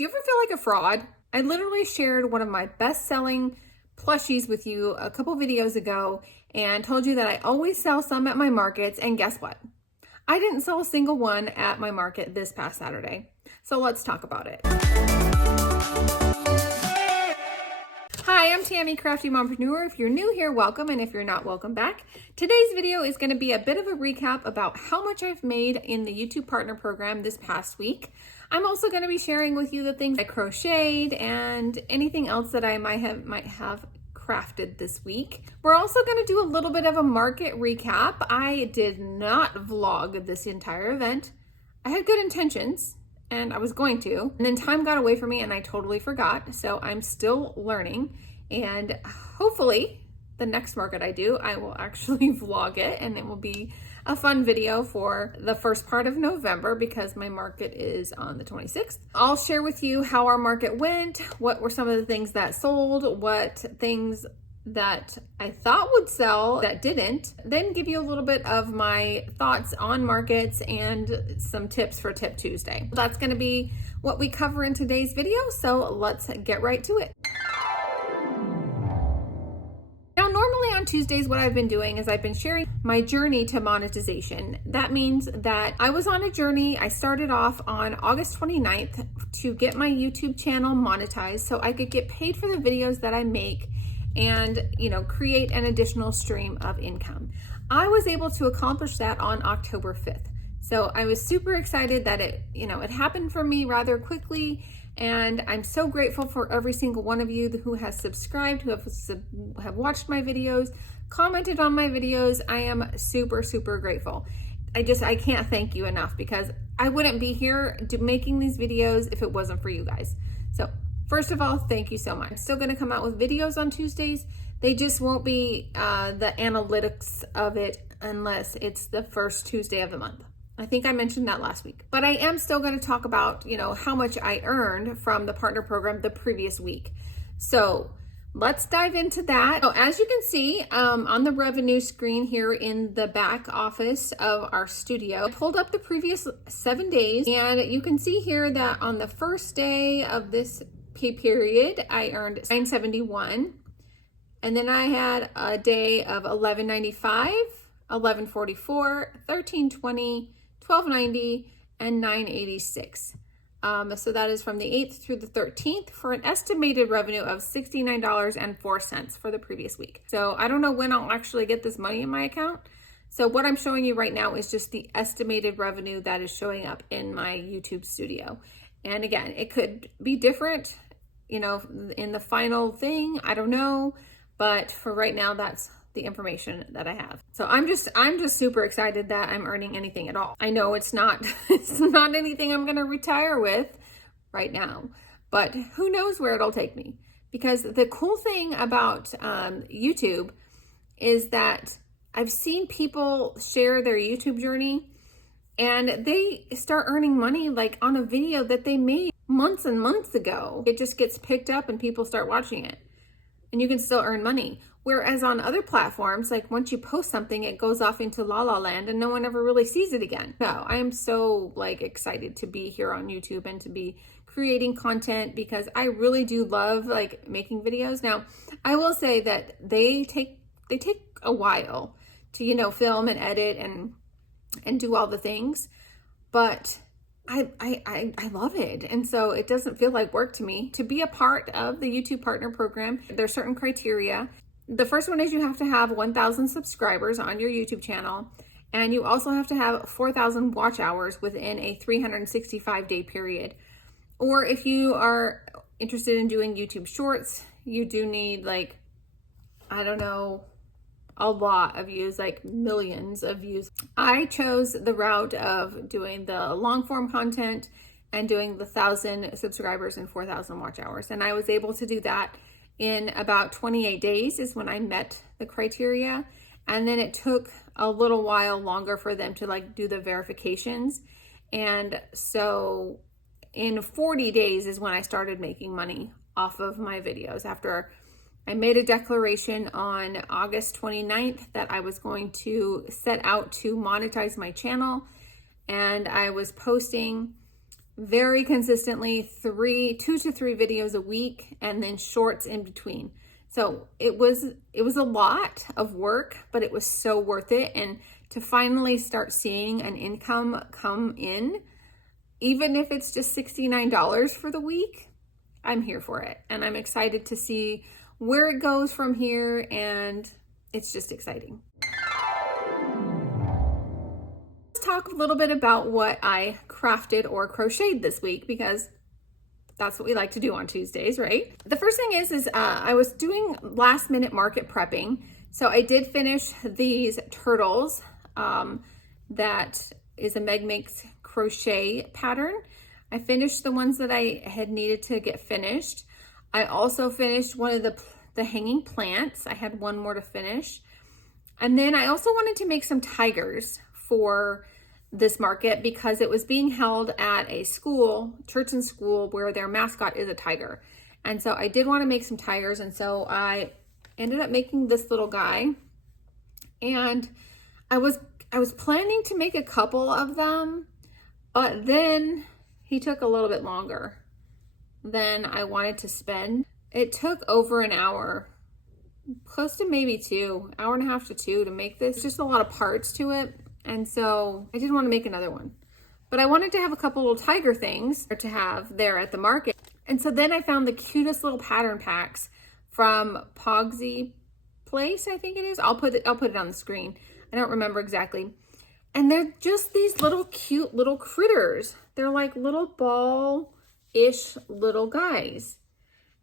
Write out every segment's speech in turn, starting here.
Do you ever feel like a fraud? I literally shared one of my best-selling plushies with you a couple videos ago and told you that I always sell some at my markets, and guess what? I didn't sell a single one at my market this past Saturday. So let's talk about it. Hi, I'm Tammy, Crafty Mompreneur. If you're new here, welcome, and if you're not, welcome back. Today's video is going to be a bit of a recap about how much I've made in the YouTube Partner Program this past week. I'm also going to be sharing with you the things I crocheted and anything else that I might have crafted this week. We're also going to do a little bit of a market recap. I did not vlog this entire event. I had good intentions and I was going to, and then time got away from me and I totally forgot. So I'm still learning, and hopefully the next market I do, I will actually vlog it, and it will be a fun video for the first part of November because my market is on the 26th. I'll share with you how our market went, what were some of the things that sold, what things that I thought would sell that didn't, then give you a little bit of my thoughts on markets and some tips for Tip Tuesday. That's going to be what we cover in today's video, so let's get right to it. Now, normally on Tuesdays, what I've been doing is I've been sharing my journey to monetization. That means that I was on a journey. I started off on August 29th to get my YouTube channel monetized so I could get paid for the videos that I make and, create an additional stream of income. I was able to accomplish that on October 5th. So I was super excited that it happened for me rather quickly. And I'm so grateful for every single one of you who has subscribed, who have watched my videos, commented on my videos. I am super, super grateful. I can't thank you enough because I wouldn't be here making these videos if it wasn't for you guys. So first of all, thank you so much. I'm still going to come out with videos on Tuesdays. They just won't be the analytics of it unless it's the first Tuesday of the month. I think I mentioned that last week, but I am still going to talk about, how much I earned from the partner program the previous week. So let's dive into that. So as you can see on the revenue screen here in the back office of our studio, I pulled up the previous 7 days, and you can see here that on the first day of this pay period, I earned $971. And then I had a day of $11.95, $11.44, $13.20, $12.90, and $9.86. So that is from the 8th through the 13th for an estimated revenue of $69.04 for the previous week. So I don't know when I'll actually get this money in my account. So what I'm showing you right now is just the estimated revenue that is showing up in my YouTube studio. And again, it could be different, in the final thing, I don't know. But for right now, that's the information that I have. So I'm just super excited that I'm earning anything at all. I know it's not anything I'm gonna retire with right now, but who knows where it'll take me. Because the cool thing about YouTube is that I've seen people share their YouTube journey and they start earning money like on a video that they made months and months ago. It just gets picked up and people start watching it, and you can still earn money. Whereas on other platforms, like once you post something, it goes off into la la land and no one ever really sees it again. So I am so excited to be here on YouTube and to be creating content because I really do love making videos. Now, I will say that they take a while to, film and edit and do all the things, but I love it. And so it doesn't feel like work to me. To be a part of the YouTube Partner Program, there's certain criteria. The first one is you have to have 1,000 subscribers on your YouTube channel, and you also have to have 4,000 watch hours within a 365-day period. Or if you are interested in doing YouTube Shorts, you do need a lot of views, millions of views. I chose the route of doing the long form content and doing the 1,000 subscribers and 4,000 watch hours. And I was able to do that in about 28 days is when I met the criteria. And then it took a little while longer for them to do the verifications. And so in 40 days is when I started making money off of my videos after I made a declaration on August 29th that I was going to set out to monetize my channel, and I was posting very consistently, 2 to 3 videos a week, and then shorts in between. So it was a lot of work, but it was so worth it. And to finally start seeing an income come in, even if it's just $69 for the week, I'm here for it. And I'm excited to see where it goes from here. And it's just exciting. Let's talk a little bit about what I crafted or crocheted this week, because that's what we like to do on Tuesdays, right? The first thing is I was doing last minute market prepping. So I did finish these turtles. That is a Meg Makes crochet pattern. I finished the ones that I had needed to get finished. I also finished one of the hanging plants. I had one more to finish. And then I also wanted to make some tigers for this market because it was being held at a school, church and school, where their mascot is a tiger. And so I did want to make some tigers. And so I ended up making this little guy. And I was planning to make a couple of them, but then he took a little bit longer than I wanted to spend. It took over an hour, close to maybe 2, hour and a half to 2 to make this. Just a lot of parts to it. And so I didn't want to make another one, but I wanted to have a couple little tiger things to have there at the market. And so then I found the cutest little pattern packs from Pogsy Place, I think it is. I'll put it on the screen. I don't remember exactly. And they're just these little cute little critters. They're like little ball-ish little guys.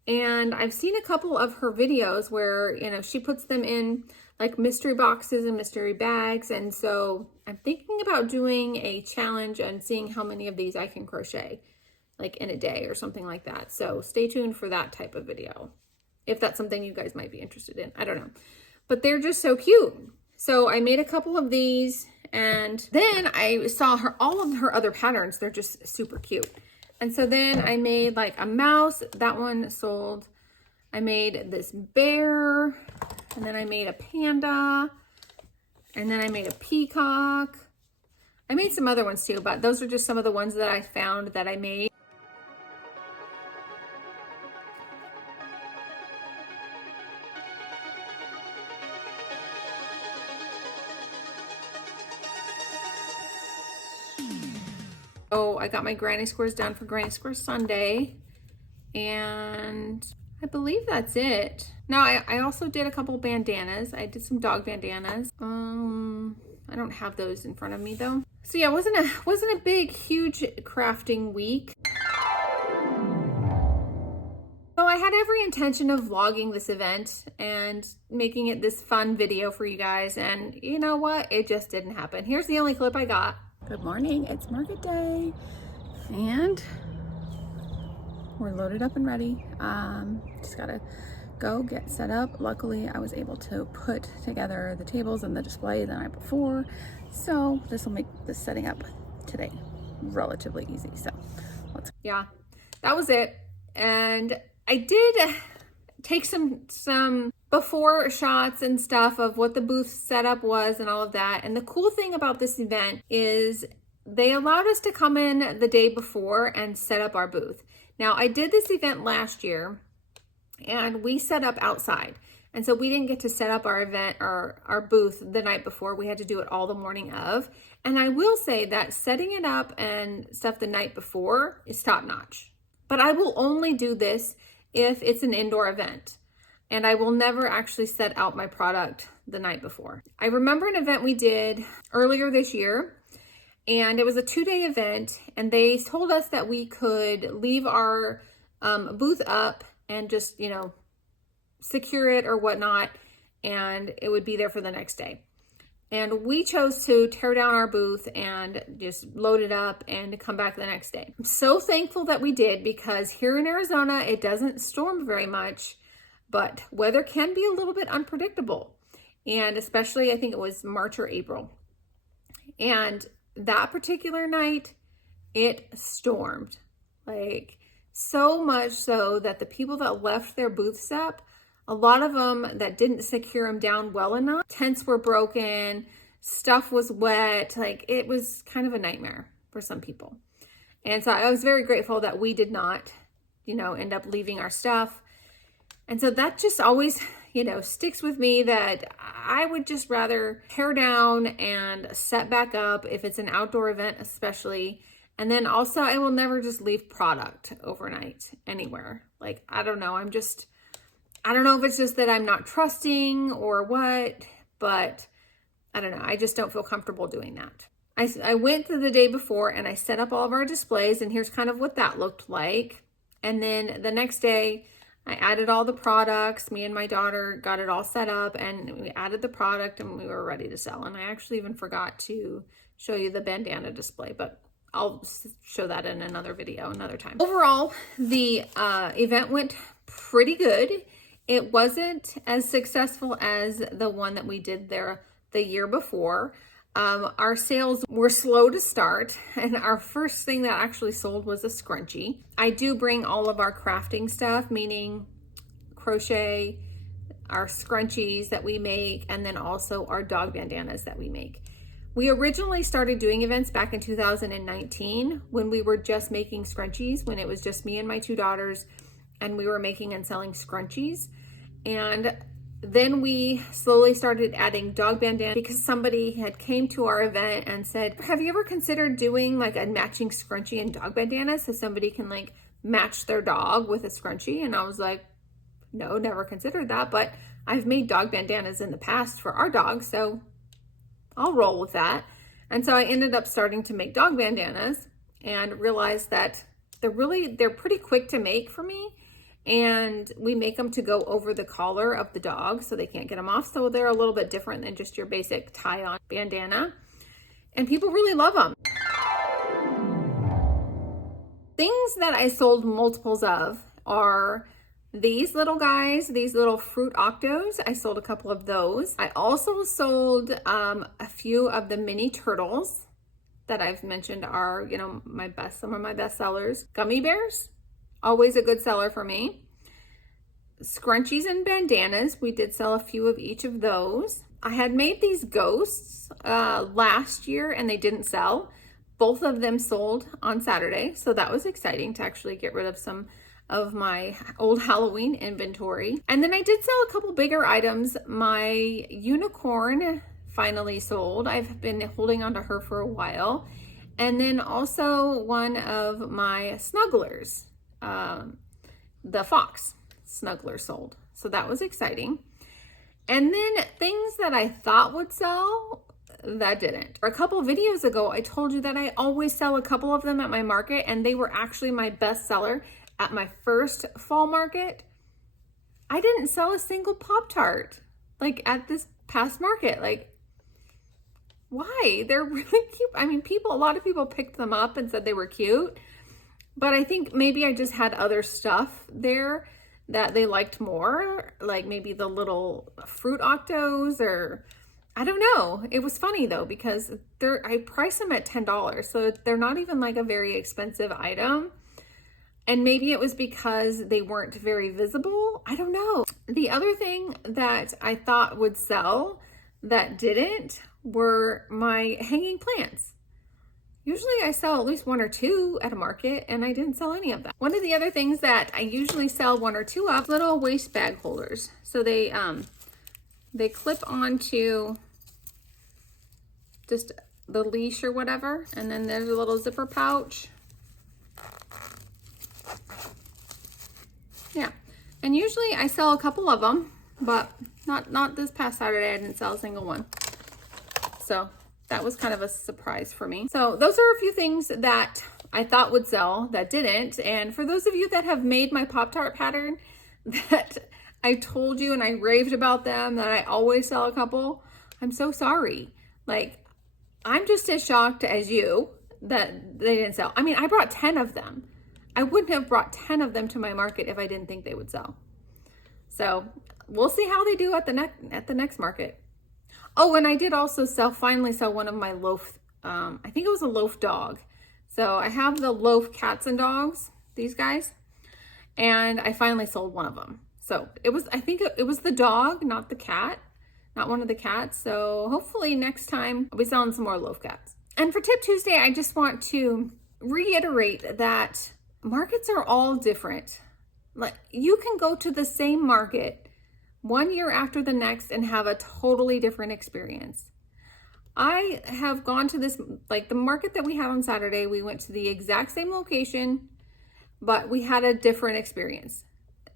And I've seen a couple of her videos where, you know, she puts them in like mystery boxes and mystery bags. And so I'm thinking about doing a challenge and seeing how many of these I can crochet, like in a day or something like that. So stay tuned for that type of video, if that's something you guys might be interested in. I don't know. But they're just so cute. So I made a couple of these, and then I saw all of her other patterns. They're just super cute. And so then I made like a mouse. That one sold. I made this bear, and then I made a panda, and then I made a peacock. I made some other ones too, but those are just some of the ones that I found that I made. Oh, I got my granny squares done for Granny Square Sunday, and I believe that's it. Now, I also did a couple bandanas. I did some dog bandanas. I don't have those in front of me though. So yeah, it wasn't a big, huge crafting week. So I had every intention of vlogging this event and making it this fun video for you guys, and you know what? It just didn't happen. Here's the only clip I got. Good morning, it's market day, and we're loaded up and ready. Just gotta go get set up. Luckily, I was able to put together the tables and the display the night before, so this will make this setting up today relatively easy. So yeah, that was it. And I did take some before shots and stuff of what the booth setup was and all of that. And the cool thing about this event is they allowed us to come in the day before and set up our booth. Now, I did this event last year and we set up outside. And so we didn't get to set up our event or our booth the night before. We had to do it all the morning of. And I will say that setting it up and stuff the night before is top notch. But I will only do this if it's an indoor event. And I will never actually set out my product the night before. I remember an event we did earlier this year, and it was a 2-day event, and they told us that we could leave our booth up and just, you know, secure it or whatnot, and it would be there for the next day. And we chose to tear down our booth and just load it up and come back the next day. I'm so thankful that we did, because here in Arizona, it doesn't storm very much, but weather can be a little bit unpredictable. And especially, I think it was March or April. And that particular night, it stormed. Like, so much so that the people that left their booths up, a lot of them that didn't secure them down well enough, tents were broken, stuff was wet, like it was kind of a nightmare for some people. And so I was very grateful that we did not, you know, end up leaving our stuff. And so that just always, you know, sticks with me, that I would just rather tear down and set back up if it's an outdoor event, especially. And then also I will never just leave product overnight anywhere. Like, I don't know. I don't know if it's just that I'm not trusting or what, but I don't know. I just don't feel comfortable doing that. I went through the day before and I set up all of our displays, and here's kind of what that looked like. And then the next day I added all the products. Me and my daughter got it all set up, and we added the product and we were ready to sell. And I actually even forgot to show you the bandana display, but I'll show that in another video another time. Overall, the event went pretty good. It wasn't as successful as the one that we did there the year before. Our sales were slow to start, and our first thing that actually sold was a scrunchie. I do bring all of our crafting stuff, meaning crochet, our scrunchies that we make, and then also our dog bandanas that we make. We originally started doing events back in 2019 when we were just making scrunchies, when it was just me and my two daughters, and we were making and selling scrunchies. And then we slowly started adding dog bandanas because somebody had came to our event and said, have you ever considered doing like a matching scrunchie and dog bandana so somebody can like match their dog with a scrunchie? And I was like, no, never considered that, but I've made dog bandanas in the past for our dogs, so I'll roll with that. And so I ended up starting to make dog bandanas and realized that they're pretty quick to make for me. And we make them to go over the collar of the dog so they can't get them off. So they're a little bit different than just your basic tie-on bandana. And people really love them. Things that I sold multiples of are these little guys, these little fruit octos. I sold a couple of those. I also sold a few of the mini turtles that I've mentioned are, you know, some of my best sellers. Gummy bears. Always a good seller for me. Scrunchies and bandanas. We did sell a few of each of those. I had made these ghosts last year and they didn't sell. Both of them sold on Saturday. So that was exciting to actually get rid of some of my old Halloween inventory. And then I did sell a couple bigger items. My unicorn finally sold. I've been holding on to her for a while. And then also one of my snugglers. The fox snuggler sold. So that was exciting. And then things that I thought would sell, that didn't. A couple videos ago, I told you that I always sell a couple of them at my market, and they were actually my best seller at my first fall market. I didn't sell a single Pop-Tart like at this past market. Like, why? They're really cute. I mean, a lot of people picked them up and said they were cute. But I think maybe I just had other stuff there that they liked more, like maybe the little fruit octos, or I don't know. It was funny though, because I priced them at $10, so they're not even like a very expensive item. And maybe it was because they weren't very visible. I don't know. The other thing that I thought would sell that didn't were my hanging plants. Usually I sell at least one or two at a market, and I didn't sell any of that. One of the other things that I usually sell one or two of, little waist bag holders. So they clip onto just the leash or whatever, and then there's a little zipper pouch. Yeah, and usually I sell a couple of them, but not this past Saturday. I didn't sell a single one. So that was kind of a surprise for me. So those are a few things that I thought would sell that didn't. And for those of you that have made my Pop-Tart pattern that I told you and I raved about them, that I always sell a couple, I'm so sorry. Like, I'm just as shocked as you that they didn't sell. I mean, I brought 10 of them. I wouldn't have brought 10 of them to my market if I didn't think they would sell. So we'll see how they do at the next market. Oh, and I did also finally sell one of my loaf, I think it was a loaf dog. So I have the loaf cats and dogs, these guys, and I finally sold one of them. So I think it was the dog, not the cat, not one of the cats. So hopefully next time I'll be selling some more loaf cats. And for Tip Tuesday, I just want to reiterate that markets are all different. Like, you can go to the same market one year after the next and have a totally different experience. I have gone to this, like the market that we had on Saturday, we went to the exact same location, but we had a different experience.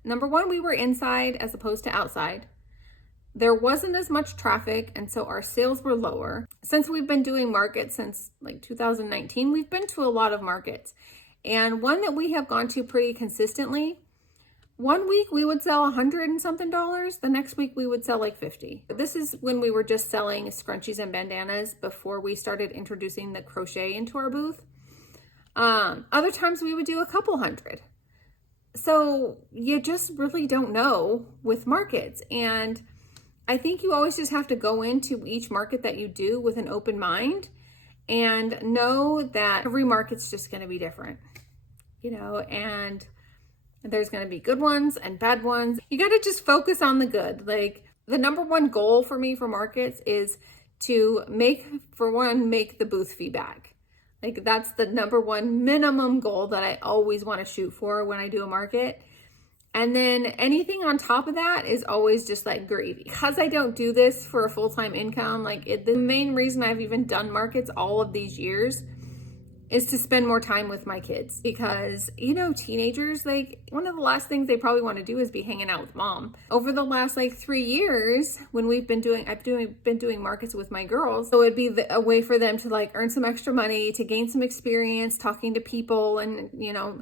Number one, we were inside as opposed to outside. There wasn't as much traffic, and so our sales were lower. Since we've been doing markets since like 2019, we've been to a lot of markets. And one that we have gone to pretty consistently, one week we would sell $100 and something. The next week we would sell like 50. This is when we were just selling scrunchies and bandanas before we started introducing the crochet into our booth. Other times we would do a couple hundred. So you just really don't know with markets. And I think you always just have to go into each market that you do with an open mind and know that every market's just going to be different, and there's going to be good ones and bad ones. You got to just focus on the good. Like, the number one goal for me for markets is to make the booth fee back. Like, that's the number one minimum goal that I always want to shoot for when I do a market. And then anything on top of that is always just like gravy. Because I don't do this for a full-time income, the main reason I've even done markets all of these years is to spend more time with my kids. Because, teenagers, one of the last things they probably want to do is be hanging out with mom. Over the last 3 years, when I've been doing markets with my girls, so it'd be a way for them to earn some extra money, to gain some experience talking to people and,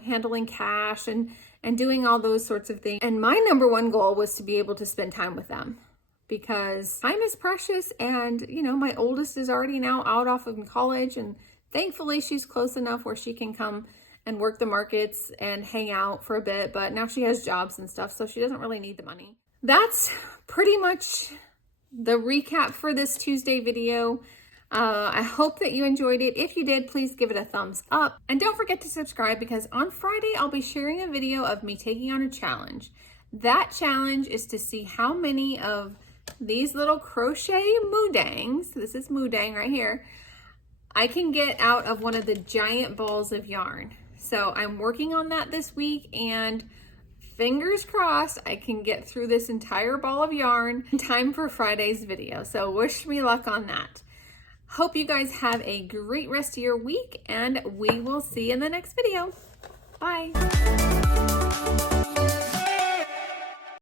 handling cash and doing all those sorts of things. And my number one goal was to be able to spend time with them, because time is precious. And, my oldest is already now out off of college, and thankfully she's close enough where she can come and work the markets and hang out for a bit, but now she has jobs and stuff, so she doesn't really need the money. That's pretty much the recap for this Tuesday video. I hope that you enjoyed it. If you did, please give it a thumbs up. And don't forget to subscribe, because on Friday, I'll be sharing a video of me taking on a challenge. That challenge is to see how many of these little crochet moodangs, this is moodang right here, I can get out of one of the giant balls of yarn. So I'm working on that this week, and fingers crossed I can get through this entire ball of yarn in time for Friday's video. So wish me luck on that. Hope you guys have a great rest of your week, and we will see you in the next video. Bye.